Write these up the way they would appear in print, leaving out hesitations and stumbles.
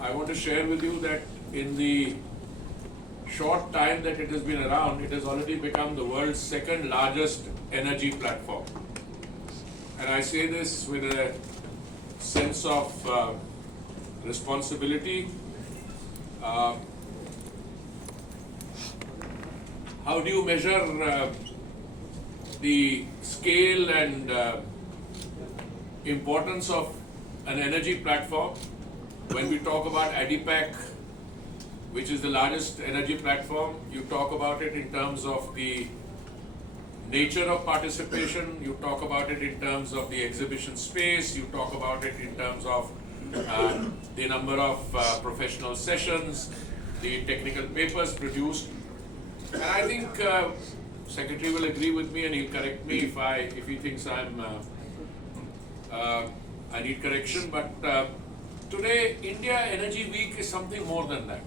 I want to share with you that in the short time that it has been around, it has already become the world's second largest energy platform. And I say this with a sense of responsibility. How do you measure the scale and importance of an energy platform? When we talk about ADIPEC, which is the largest energy platform, you talk about it in terms of the nature of participation, you talk about it in terms of the exhibition space, you talk about it in terms of the number of professional sessions, the technical papers produced. And I think Secretary will agree with me and he'll correct me if he thinks I need correction. But today, India Energy Week is something more than that.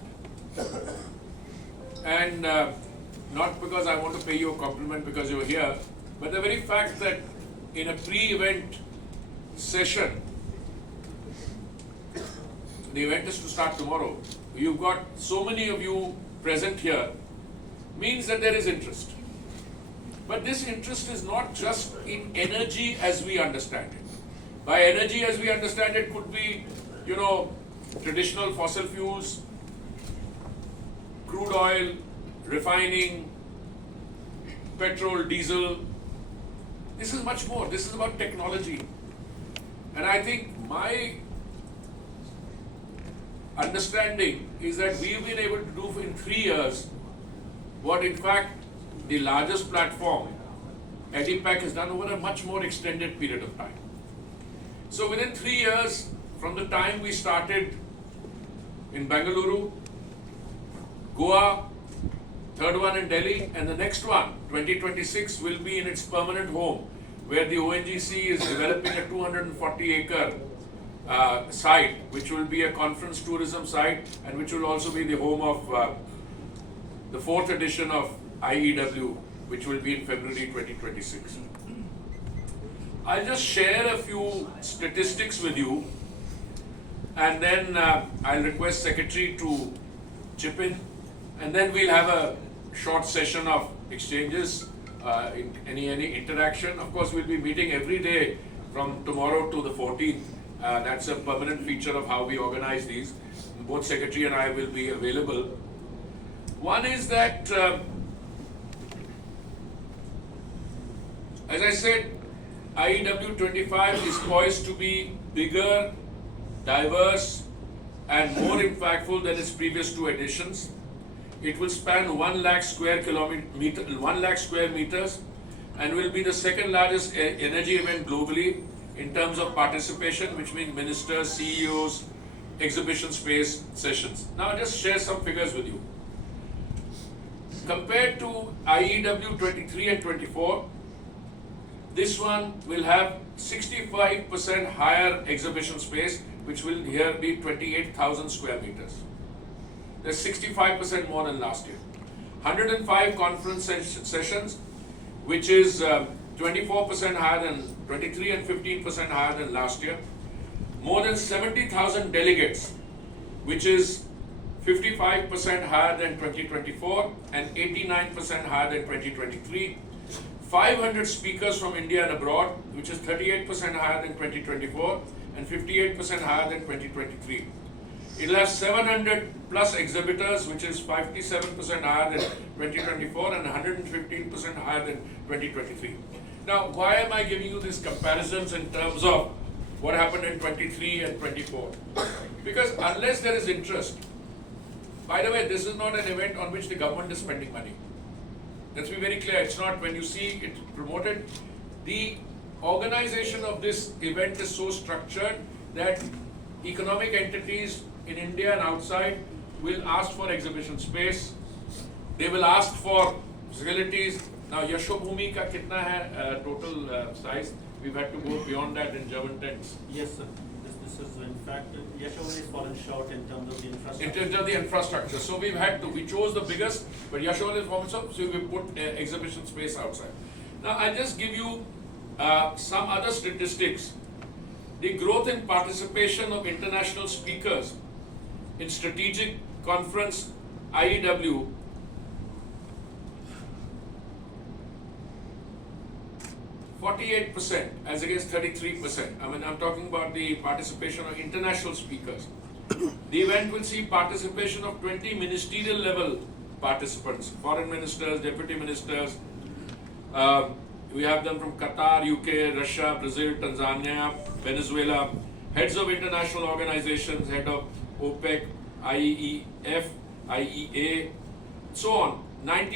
And not because I want to pay you a compliment because you're here, but the very fact that in a pre-event session, the event is to start tomorrow, you've got so many of you present here, means that there is interest. But this interest is not just in energy as we understand it. By energy as we understand it could be, traditional fossil fuels, crude oil, refining, petrol, diesel. This is much more. This is about technology. And I think my understanding is that we've been able to do in 3 years what in fact the largest platform, ADIPEC, has done over a much more extended period of time. So within 3 years, from the time we started in Bengaluru, Goa, third one in Delhi, and the next one, 2026, will be in its permanent home, where the ONGC is developing a 240-acre site, which will be a conference tourism site, and which will also be the home of the 4th edition of IEW, which will be in February 2026. I'll just share a few statistics with you, and then I'll request Secretary to chip in, and then we'll have a short session of exchanges, any interaction. Of course, we'll be meeting every day from tomorrow to the 14th. That's a permanent feature of how we organize these. Both Secretary and I will be available. One is that, as I said, IEW 25 is poised to be bigger, diverse, and more impactful than its previous 2 editions. It will span 1 lakh square meters, and will be the second largest energy event globally in terms of participation, which means ministers, CEOs, exhibition space sessions. Now I'll just share some figures with you. Compared to IEW 23 and 24, this one will have 65% higher exhibition space, which will here be 28,000 square meters. That's 65% more than last year. 105 conference sessions, which is 24% higher than 23 and 15% higher than last year. More than 70,000 delegates, which is 55% higher than 2024 and 89% higher than 2023. 500 speakers from India and abroad, which is 38% higher than 2024 and 58% higher than 2023. It'll have 700 plus exhibitors, which is 57% higher than 2024 and 115% higher than 2023. Now, why am I giving you these comparisons in terms of what happened in 23 and 24? Because unless there is interest, by the way, this is not an event on which the government is spending money. Let's be very clear, it's not. When you see it promoted, the organization of this event is so structured that economic entities in India and outside will ask for exhibition space. They will ask for facilities. Now, Yashobhumi ka kitna hai total size? We've had to go beyond that in German tents. Yes, sir. This is in fact, Yashobhumi has fallen short in terms of the infrastructure. In terms of the infrastructure. So we chose the biggest, but Yashobhumi has fallen short, so we put exhibition space outside. Now, I'll just give you some other statistics. The growth in participation of international speakers In strategic conference IEW, %48% as against 33%. I mean, I'm talking about the participation of international speakers. The event will see participation of 20 ministerial level participants, foreign ministers, deputy ministers. We have them from Qatar, UK, Russia, Brazil, Tanzania, Venezuela, heads of international organizations, head of OPEC, IEF, IEA, so on. 90